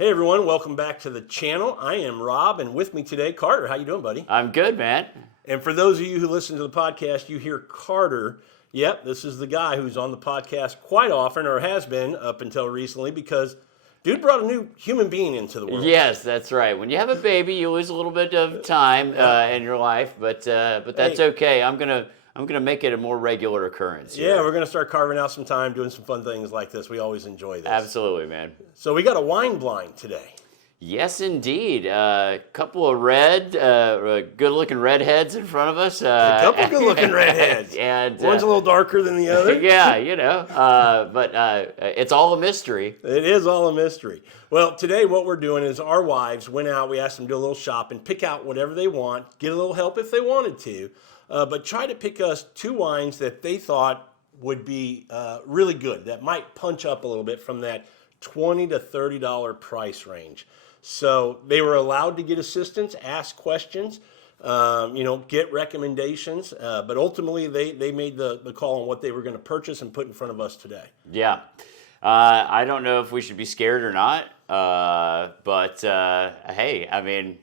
Hey everyone, welcome back to the channel. I am Rob, and with me today, Carter. How you doing, buddy? I'm good, man. And for those of you who listen to the podcast, you hear Carter. Yep, this is the guy who's on the podcast quite often, or has been up until recently, because dude brought a new human being into the world. Yes, that's right. When you have a baby, you lose a little bit of time in your life, but that's Hey. okay. I'm gonna make it a more regular occurrence. Yeah, here. we're going to start carving out some time, doing some fun things like this. We always enjoy this. Absolutely, man. So we got a wine blind today. Yes, indeed. A couple of good-looking redheads in front of us. A couple good-looking redheads. And One's a little darker than the other. yeah, but it's all a mystery. It is all a mystery. Well, today what we're doing is our wives went out, we asked them to do a little shopping, pick out whatever they want, get a little help if they wanted to, but try to pick us two wines that they thought would be really good, that might punch up a little bit from that $20 to $30 price range. So they were allowed to get assistance, ask questions, get recommendations, but ultimately they made the call on what they were going to purchase and put in front of us today. Yeah. I don't know if we should be scared or not, but hey, I mean,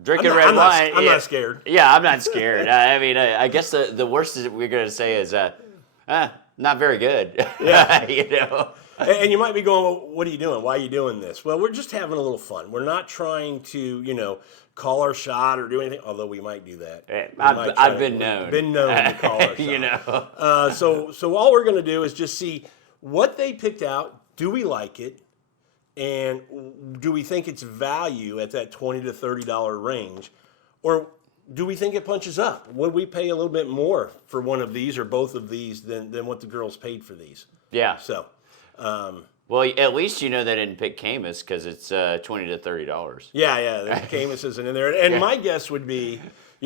drinking red wine. I'm not scared. Yeah, I'm not scared. I guess the worst is we're going to say is not very good. Yeah. And you might be going, well, what are you doing? Why are you doing this? Well, we're just having a little fun. We're not trying to, call our shot or do anything, although we might do that. I've been known. Been known to call our shot. So all we're going to do is just see what they picked out. Do we like it? And do we think it's value at that $20 to $30 range? Or do we think it punches up? Would we pay a little bit more for one of these or both of these than what the girls paid for these? Yeah. So... well, at least you know they didn't pick Camus because it's $20 to $30. Yeah, the Camus isn't in there. And my guess would be,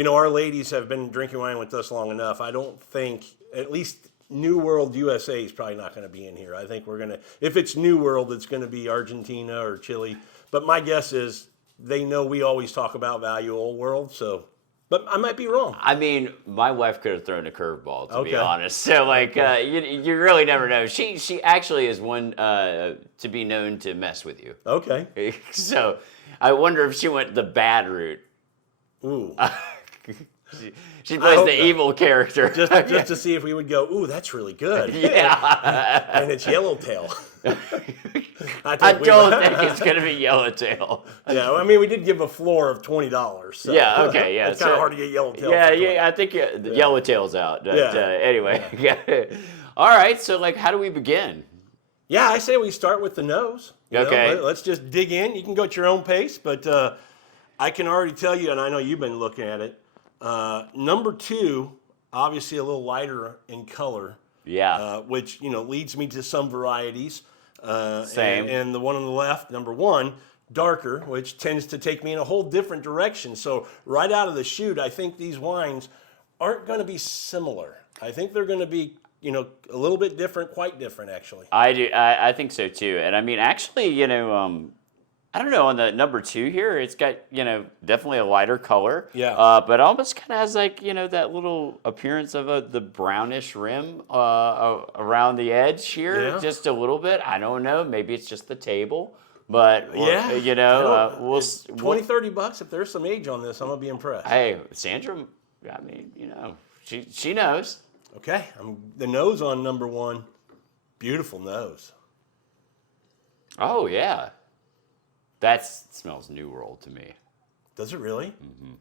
our ladies have been drinking wine with us long enough. I don't think, at least New World USA is probably not going to be in here. I think we're going to, if it's New World, it's going to be Argentina or Chile. But my guess is they know we always talk about value Old World, so... But I might be wrong. I mean, my wife could have thrown a curveball, to be Okay. honest. So, you really never know. She actually is one to be known to mess with you. Okay. So, I wonder if she went the bad route. Ooh. She plays the evil character. Just to see if we would go, ooh, that's really good. Yeah. And it's Yellowtail. I don't think it's going to be Yellowtail. Yeah, I mean, we did give a floor of $20. So Yeah, okay, yeah. It's kind of hard to get Yellowtail. Yeah, I think the Yellowtail's out. But, anyway. Yeah. All right, so, how do we begin? Yeah, I say we start with the nose. Okay. Let's just dig in. You can go at your own pace, but I can already tell you, and I know you've been looking at it, number 2, obviously a little lighter in color. Yeah. Which, leads me to some varieties. Same. And the one on the left, number 1, darker, which tends to take me in a whole different direction. So right out of the chute, I think these wines aren't going to be similar. I think they're going to be, a little bit different, quite different, actually. I do. I think so, too. And, I mean, actually, I don't know, on the number 2 here, it's got, definitely a lighter color. Yeah. But almost kind of has that little appearance of the brownish rim around the edge here, Yeah. just a little bit. I don't know. Maybe it's just the table. But, Yeah. we'll... $20-$30, if there's some age on this, I'm going to be impressed. Hey, Sandra, I mean, she knows. Okay. The nose on number 1, beautiful nose. Oh, yeah. That smells New World to me. Does it really? Mm-hmm.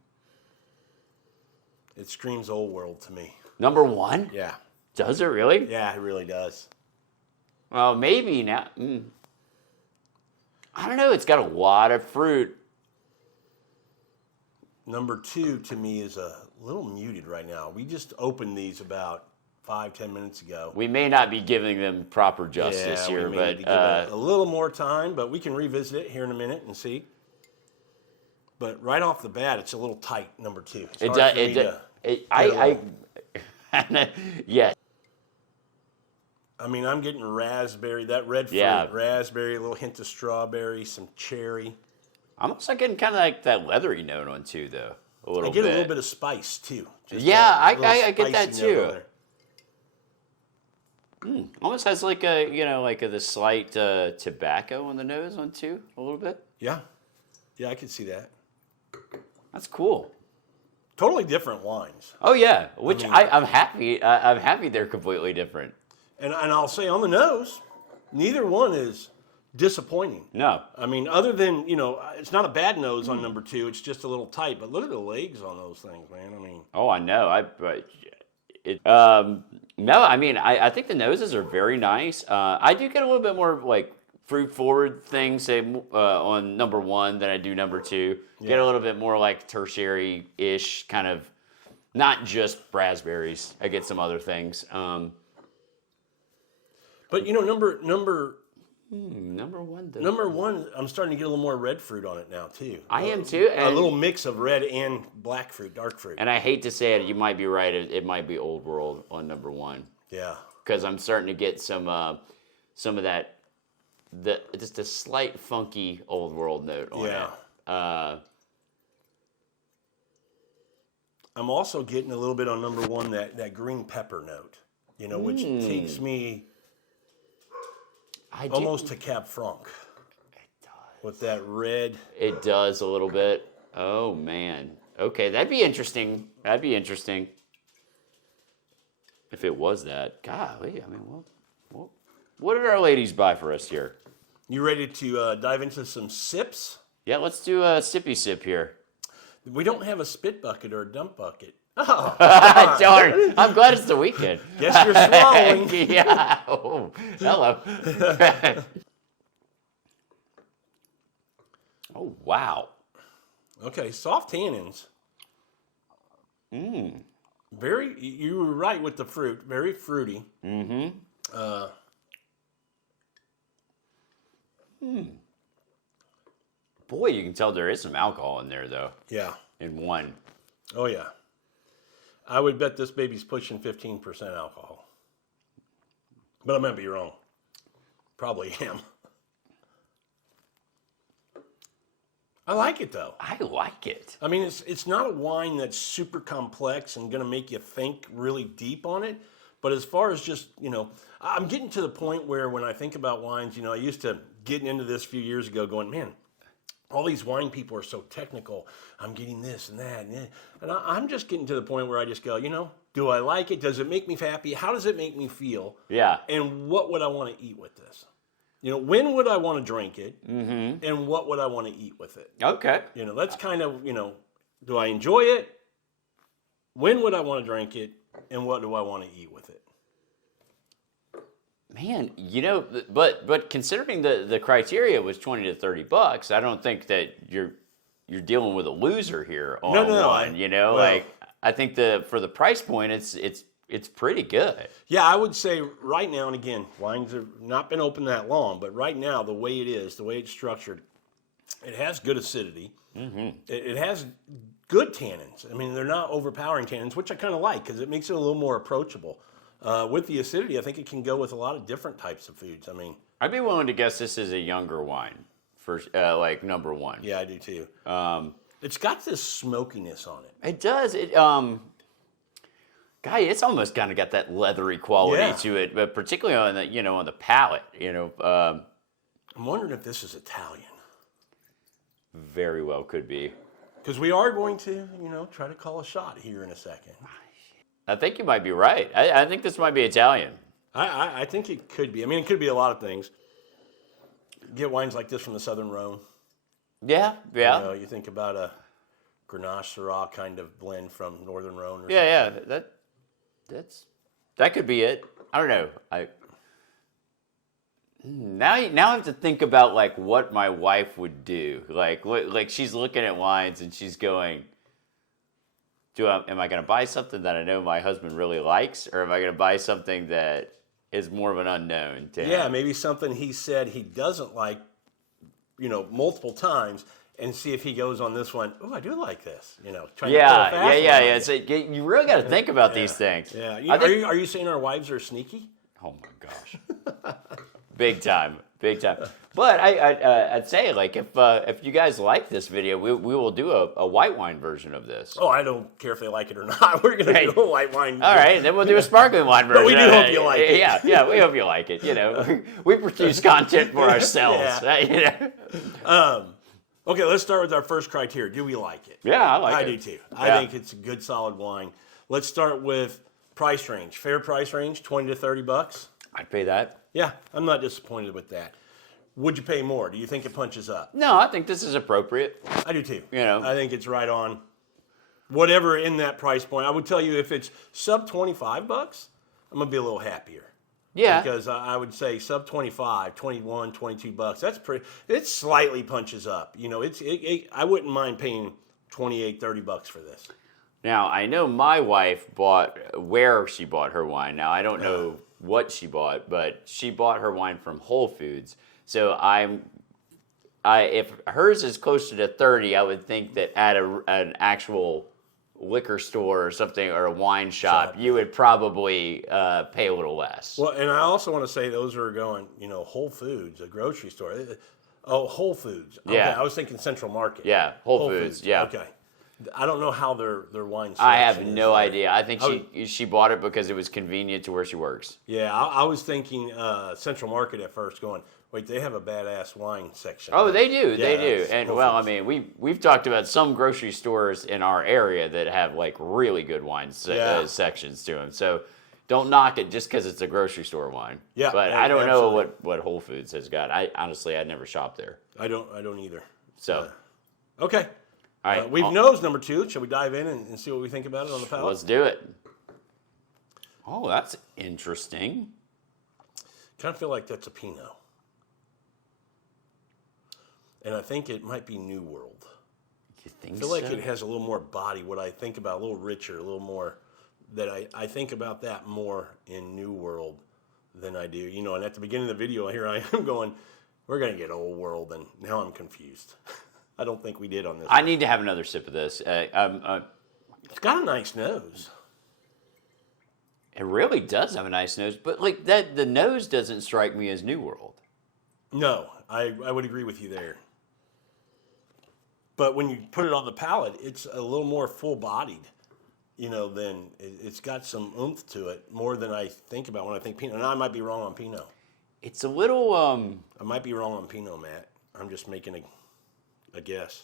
It screams Old World to me. Number 1? Yeah. Does it really? Yeah, it really does. Well, maybe now. I don't know. It's got a lot of fruit. Number 2 to me is a little muted right now. We just opened these about 5-10 minutes ago. We may not be giving them proper justice here, we may but need to give it a little more time, but we can revisit it here in a minute and see. But right off the bat, it's a little tight, number 2. Yes. I mean, I'm getting raspberry, that red fruit, Yeah. raspberry, a little hint of strawberry, some cherry. I'm also getting kind of like that leathery note on too, though. A little bit. I get a little bit of spice too. Just Yeah, that little I get that spicy note too. on there. Almost has like a, the slight tobacco on the nose on too, a little bit. Yeah. Yeah, I could see that. That's cool. Totally different wines. Oh yeah, which I'm happy. I'm happy they're completely different. And I'll say on the nose, neither one is disappointing. No. I mean, other than, it's not a bad nose on number 2. It's just a little tight. But look at the legs on those things, man. I mean. Oh, I know. No, I mean, I think the noses are very nice. I do get a little bit more like fruit forward things, say, on number 1 than I do number 2. Yeah. Get a little bit more like tertiary-ish kind of, not just raspberries. I get some other things. But number one, though. number 1, I'm starting to get a little more red fruit on it now too. I am too. A little mix of red and black fruit, dark fruit. And I hate to say it, you might be right. It might be Old World on number 1. Yeah. Because I'm starting to get some of that, just a slight funky Old World note on it. I'm also getting a little bit on number 1 that green pepper note, which takes me almost to Cab Franc. It does. With that red. It does a little bit. Oh, man. Okay, that'd be interesting. If it was that. Golly, I mean, what did our ladies buy for us here? You ready to dive into some sips? Yeah, let's do a sippy sip here. We don't have a spit bucket or a dump bucket. Oh, darn. I'm glad it's the weekend. Guess you're swallowing. Yeah. Oh, hello. Oh, wow. Okay, soft tannins. You were right with the fruit. Very fruity. Boy, you can tell there is some alcohol in there, though. Yeah. In one. Oh, yeah. I would bet this baby's pushing 15% alcohol. But I might be wrong. Probably am. I like it, though. I like it. I mean, it's not a wine that's super complex and going to make you think really deep on it. But as far as just, I'm getting to the point where when I think about wines, I used to getting into this a few years ago going, man, all these wine people are so technical. I'm getting this and that. And I'm just getting to the point where I just go, do I like it? Does it make me happy? How does it make me feel? Yeah. And what would I want to eat with this? When would I want to drink it? Mm-hmm. And what would I want to eat with it? Okay. That's kind of, do I enjoy it? When would I want to drink it? And what do I want to eat with it? Man, but considering the criteria was $20 to $30, I don't think that you're dealing with a loser here on one. I think for the price point, it's pretty good. Yeah, I would say right now, and again, wines have not been open that long, but right now, the way it's structured, it has good acidity. Mm-hmm. It has good tannins. I mean, they're not overpowering tannins, which I kind of like because it makes it a little more approachable. With the acidity, I think it can go with a lot of different types of foods. I mean, I'd be willing to guess this is a younger wine for number 1. Yeah, I do too. It's got this smokiness on it. It does. It's almost kind of got that leathery quality to it, but particularly on the palate. I'm wondering if this is Italian. Very well could be. Because we are going to, try to call a shot here in a second. I think you might be right. I think this might be Italian. I think it could be. I mean, it could be a lot of things. Get wines like this from the Southern Rhone. Yeah. You think about a Grenache Syrah kind of blend from Northern Rhone. Or something. That could be it. I don't know. Now I have to think about what my wife would do. Like she's looking at wines and she's going, am I going to buy something that I know my husband really likes, or am I going to buy something that is more of an unknown to him? Yeah, maybe something he said he doesn't like, multiple times, and see if he goes on this one. Oh, I do like this. Trying to pull a fast one. So you really got to think about these things. Yeah. Are you saying our wives are sneaky? Oh my gosh. Big time. But I'd say if you guys like this video, we will do a white wine version of this. Oh, I don't care if they like it or not. We're going to do a white wine. All right, then we'll do a sparkling wine version. But we do hope you like it. Yeah, we hope you like it. We produce content for ourselves. Okay, let's start with our first criteria. Do we like it? Yeah, I like I it. do too. I Yeah. think it's a good, solid wine. Let's start with price range. Fair price range, 20 to 30 bucks. I'd pay that. Yeah, I'm not disappointed with that. Would you pay more? Do you think it punches up? No, I think this is appropriate. I do too. You know. I think it's right on. Whatever in that price point, I would tell you if it's sub 25 bucks, I'm gonna be a little happier. Yeah. Because I would say sub 25, 21, 22 bucks. That's pretty. It slightly punches up. You know, I wouldn't mind paying 28, 30 bucks for this. Now, I know my wife bought where she bought her wine. Now, I don't know what she bought, but she bought her wine from Whole Foods. So if hers is closer to 30, I would think that at an actual liquor store or something or a wine shop, you would probably pay a little less. Well, and I also want to say those are going, you know, Whole Foods, a grocery store. Oh, Whole Foods. Okay, Yeah. I was thinking Central Market. Yeah, Whole Foods, yeah. Okay. I don't know how their wine I have selection is no there. idea. I think she bought it because it was convenient to where she works. Yeah, I was thinking Central Market at first going, wait, they have a badass wine section. Oh, they do. They Yeah, do. that's And Whole well, I Foods. mean, we've talked about some grocery stores in our area that have like really good wine Yeah. sections to them. So don't knock it just because it's a grocery store wine. Yeah, But I don't know absolutely. what Whole Foods has got. I honestly, I'd never shopped there. I don't either. So Okay. all right, We've nosed number 2. Shall we dive in and see what we think about it on the palate? let's do it. Oh, that's interesting. Kind of feel like that's a Pinot. And I think it might be New World. You think I feel so? like it has a little more body. What I think about, a little richer, a little more, that I think about that more in New World than I do. You know, and at the beginning of the video, here I am going, we're going to get Old World, and now I'm confused. I don't think we did on this. I need to have another sip of this. It's got a nice nose. It really does have a nice nose, but like that, the nose doesn't strike me as New World. No, I would agree with you there. But when you put it on the palate, it's a little more full-bodied, you know, than it's got some oomph to it, more than I think about when I think Pinot. And I might be wrong on Pinot. It's a little I might be wrong on Pinot, Matt. I'm just making a guess.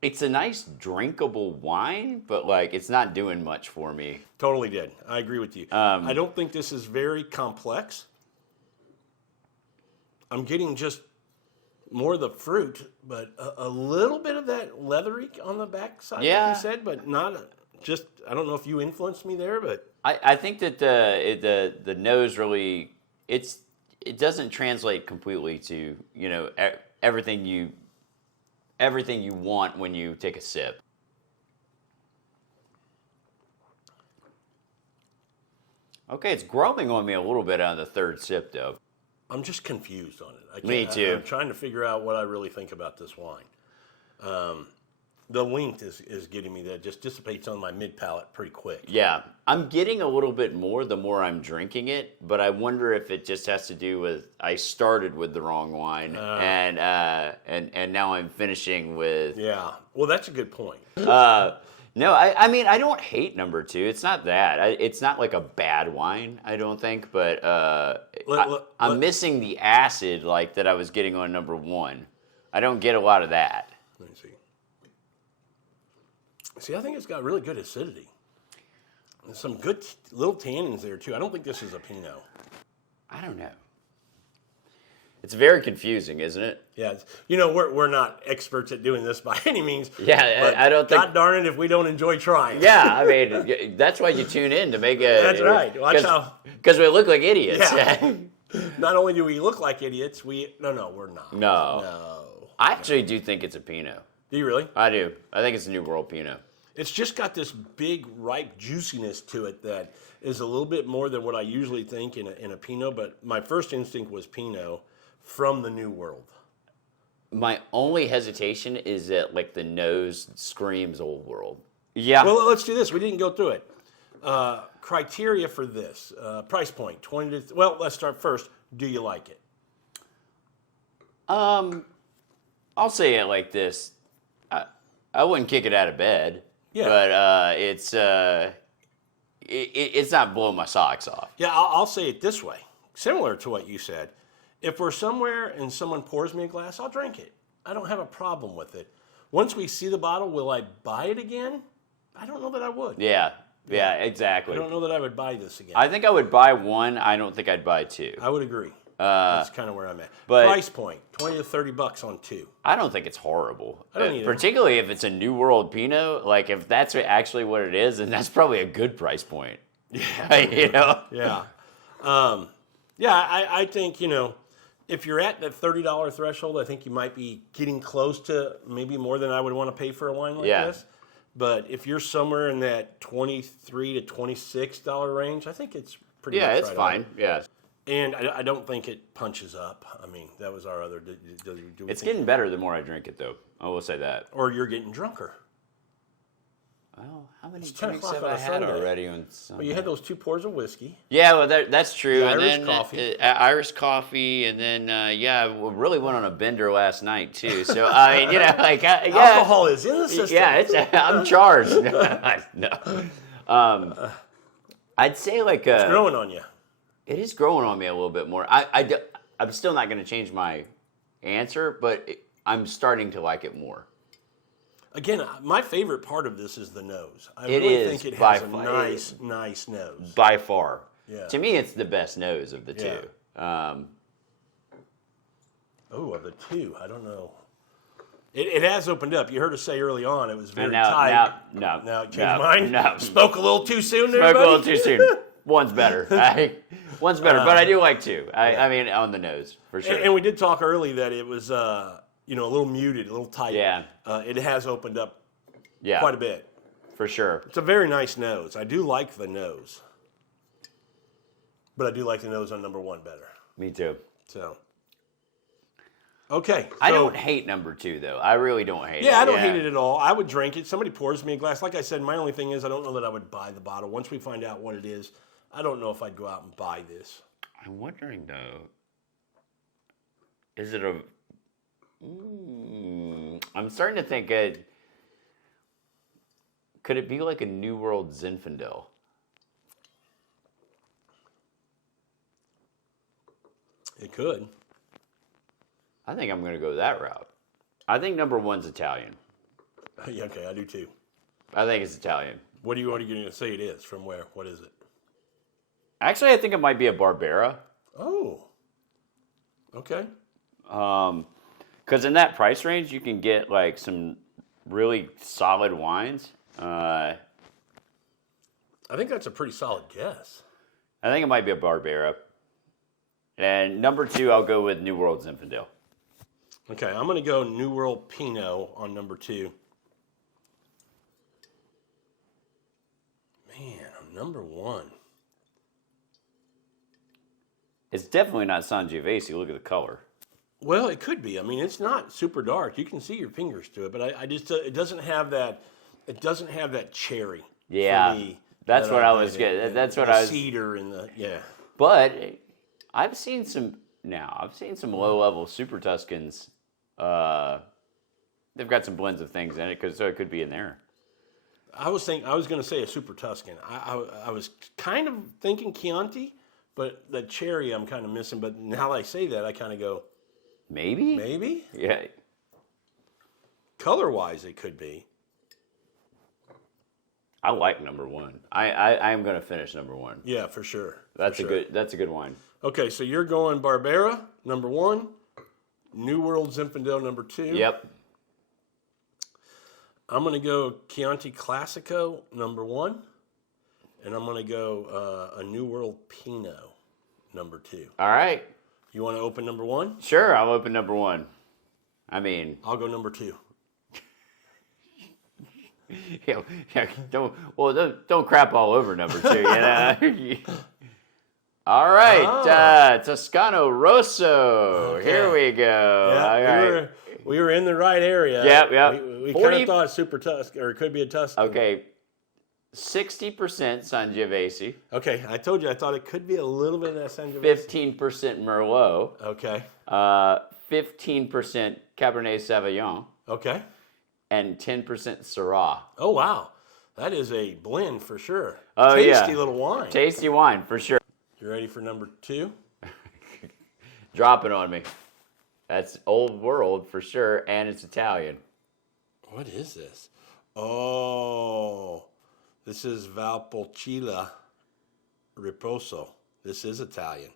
It's a nice drinkable wine, but like it's not doing much for me. Totally did. I agree with you. I don't think this is very complex. I'm getting just more of the fruit, but a little bit of that leathery on the back side, Yeah. like you said, but not just, I don't know if you influenced me there, but I think that the nose really it doesn't translate completely to, you know, everything you want when you take a sip. Okay, it's growing on me a little bit on the third sip though. I'm just confused on it. Me too. I'm trying to figure out what I really think about this wine. The length is getting me that just dissipates on my mid palate pretty quick. Yeah, I'm getting a little bit more the more I'm drinking it, but I wonder if it just has to do with I started with the wrong wine and now I'm finishing with. Yeah. Well, that's a good point. No, I mean I don't hate number 2. It's not that. It's not like a bad wine. I don't think, but I'm missing the acid like that I was getting on number 1. I don't get a lot of that. Let me see. See, I think it's got really good acidity. And some good little tannins there, too. I don't think this is a Pinot. I don't know. It's very confusing, isn't it? Yeah, you know, we're not experts at doing this by any means. Yeah, but I don't think. God darn it if we don't enjoy trying. Yeah, I mean, that's why you tune in to make a. That's right. Watch how. Because we look like idiots. Yeah. Not only do we look like idiots, we're not. No. I actually do think it's a Pinot. Do you really? I do. I think it's a New World Pinot. It's just got this big, ripe juiciness to it that is a little bit more than what I usually think in a Pinot. But my first instinct was Pinot from the New World. My only hesitation is that like the nose screams Old World. Yeah. Well, let's do this. We didn't go through it. Criteria for this price point 20 to. Well, let's start first. Do you like it? I'll say it like this. I wouldn't kick it out of bed. Yeah. But it's not blowing my socks off. Yeah, I'll say it this way. Similar to what you said, if we're somewhere and someone pours me a glass, I'll drink it. I don't have a problem with it. Once we see the bottle, will I buy it again? I don't know that I would. Yeah, I exactly. don't know that I would buy this again. I think I would buy one. I don't think I'd buy two. I would agree. That's kind of where I'm at. but- Price point, $20 to $30 on two. I don't think it's horrible. I don't either. Particularly if it's a New World Pinot. Like, if that's actually what it is, then that's probably a good price point. Yeah. You know? Yeah. I think, if you're at that $30 threshold, I think you might be getting close to maybe more than I would want to pay for a wine like Yeah. this. But if you're somewhere in that $23 to $26 range, I think it's pretty Yeah, much it's right fine. on. Yeah. And I don't think it punches up. I mean, that was our other. Do we It's think- getting better the more I drink it, though. I will say that. Or you're getting drunker. Well, how many 10 drinks o'clock have on I a had Sunday. already on Sunday? Well, you had those 2 pours of whiskey. Yeah, well, that's true. The and Irish then coffee. Irish coffee, and then we really went on a bender last night too. So I mean, yeah, Alcohol is in the system. yeah, I'm charged. No, I'd say like It's growing on you. it is growing on me a little bit more. I'm still not going to change my answer, but I'm starting to like it more. Again, my favorite part of this is the nose. I It really is think it by has a far- nice nose. By far, Yeah. to me, it's the best nose of the Yeah. two. Oh, of the 2, I don't know. It has opened up. You heard us say early on it was very now- tight. now- Now changed no, mind? no. Spoke a little too soon there, Spoke a little buddy? too soon. One's better. One's better, but I do like two. I mean, on the nose, for sure. And we did talk early that it was, a little muted, a little tight. Yeah. It has opened up Yeah, quite a bit. for sure. It's a very nice nose. I do like the nose. But I do like the nose on number 1 better. Me too. So, okay. I so- don't hate number 2, though. I really don't hate it. Yeah, I don't hate it at all. I would drink it. Somebody pours me a glass. Like I said, my only thing is I don't know that I would buy the bottle. Once we find out what it is, I don't know if I'd go out and buy this. I'm wondering, though, is it a... I'm starting to think could it be like a New World Zinfandel? It could. I think I'm going to go that route. I think number 1's Italian. Yeah, okay, I do too. I think it's Italian. What are you going to say it is? From where? What is it? Actually, I think it might be a Barbera. Oh. Okay. Because in that price range, you can get like some really solid wines. I think that's a pretty solid guess. I think it might be a Barbera. And number 2, I'll go with New World Zinfandel. Okay, I'm going to go New World Pinot on number 2. Man, on number 1. It's definitely not Sangiovese. Look at the color. Well, it could be. I mean, it's not super dark. You can see your fingers to it, but I just it doesn't have that. It doesn't have that cherry. Yeah, for me that's that what I get was in- getting. in That's what the I was. cedar and the But I've seen some low-level Super Tuscans. They've got some blends of things in it, so it could be in there. I was going to say a Super Tuscan. I was kind of thinking Chianti, but the cherry I'm kind of missing. But now I say that, I kind of go Maybe. maybe. Yeah. Color wise, it could be. I like number 1. I am going to finish number 1. Yeah, for sure. That's for a sure. good. That's a good wine. Okay, so you're going Barbera number 1, New World Zinfandel number 2. Yep. I'm going to go Chianti Classico number 1, and I'm going to go a New World Pinot number 2. All right. You want to open number 1? Sure, I'll open number 1. I mean, I'll go number 2. don't crap all over number 2. You know. All right, Toscano Rosso. Okay. Here we go. Yeah, All right. we were in the right area. Yep. We 40 kind of thought Super Tuscan, or it could be a Tuscan. Okay, 60% Sangiovese, Okay, I told you I thought it could be a little bit of that Sangiovese. 15% Merlot, Okay. 15% Cabernet Sauvignon, Okay. and 10% Syrah. Oh wow, that is a blend for sure. Oh, Tasty yeah. little wine. Tasty wine for sure. You ready for number 2? Drop it on me. That's old world for sure, and it's Italian. What is this? Oh, this is Valpolicella Riposo. This is Italian.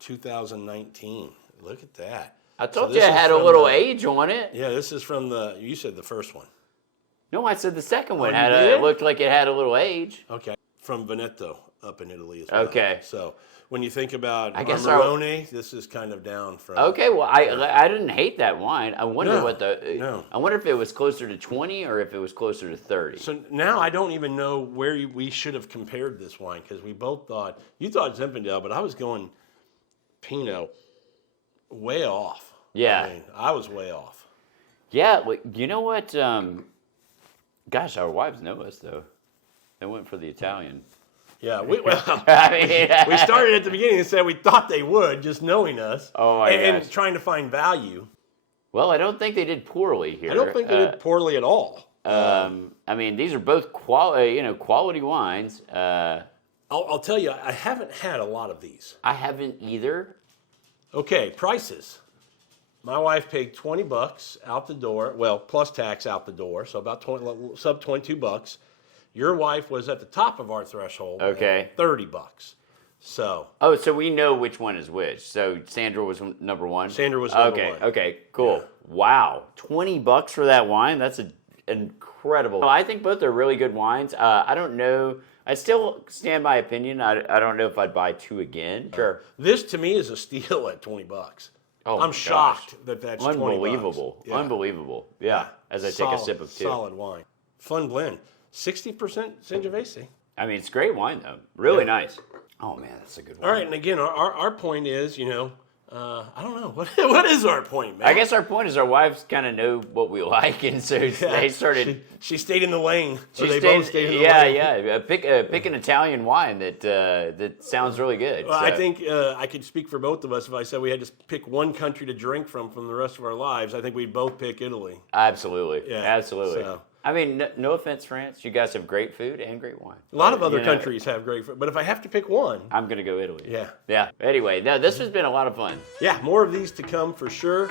2019. Look at that. I told this you it is had a from little the- age on it. Yeah, this is from you said the first one. No, I said the second one you had did? it looked like it had a little age. Okay. From Veneto up in Italy as well. Okay. So when you think about I guess Amarone, this is kind of down from. Okay, well, I didn't hate that wine. I wonder No. I wonder if it was closer to 20 or if it was closer to 30. So now I don't even know where we should have compared this wine because we both thought, you thought Zinfandel, but I was going Pinot way off. Yeah. I mean, I was way off. Yeah, well, you know what? Gosh, our wives know us though. They went for the Italian. Yeah, I mean, we started at the beginning and said we thought they would, just knowing us. Oh my and gosh. trying to find value. Well, I don't think they did poorly here. I don't think they did poorly at all. I mean, these are both quality wines. I'll tell you, I haven't had a lot of these. I haven't either. Okay, prices. My wife paid $20 out the door. Well, plus tax out the door, so about sub $22. Your wife was at the top of our threshold. Okay. At $30. So Oh, so we know which one is which. So Sandra was number one. Sandra was number one. Okay, cool. Yeah. Wow, $20 for that wine. That's incredible. I think both are really good wines. I don't know. I still stand by opinion. I don't know if I'd buy two again. Sure. this to me is a steal at $20. Oh my I'm gosh. shocked that that's Unbelievable. $20. Yeah. Unbelievable. Yeah. As I take a sip of two. Solid wine. Fun blend. 60% Sangiovese. I mean, it's great wine though. Really Yeah. nice. Oh man, that's a good one. All right, and again, our point is, I don't know. What is our point, man? I guess our point is our wives kind of know what we like, and so they started. She stayed in the lane. She They stayed- both stayed in the yeah, lane. yeah. Pick an Italian wine that sounds really good. Well, so. I think I could speak for both of us if I said we had to pick one country to drink from the rest of our lives. I think we'd both pick Italy. Absolutely, Yeah, absolutely. so. I mean, no offense, France. You guys have great food and great wine. A lot of But, other you know, countries have great food, but if I have to pick one, I'm gonna go Italy. Yeah. Yeah. Anyway, no, this has been a lot of fun. yeah, more of these to come for sure.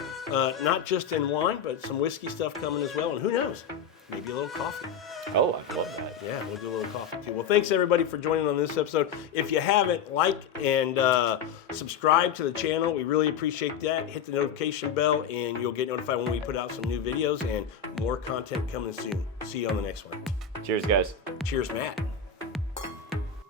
Not just in wine, but some whiskey stuff coming as well. And who knows, maybe a little coffee. Oh, I love that. Yeah, we'll do a little coffee too. Well, thanks everybody for joining on this episode. If you haven't, like and subscribe to the channel. We really appreciate that. Hit the notification bell and you'll get notified when we put out some new videos and more content coming soon. See you on the next one. Cheers, guys. Cheers, Matt.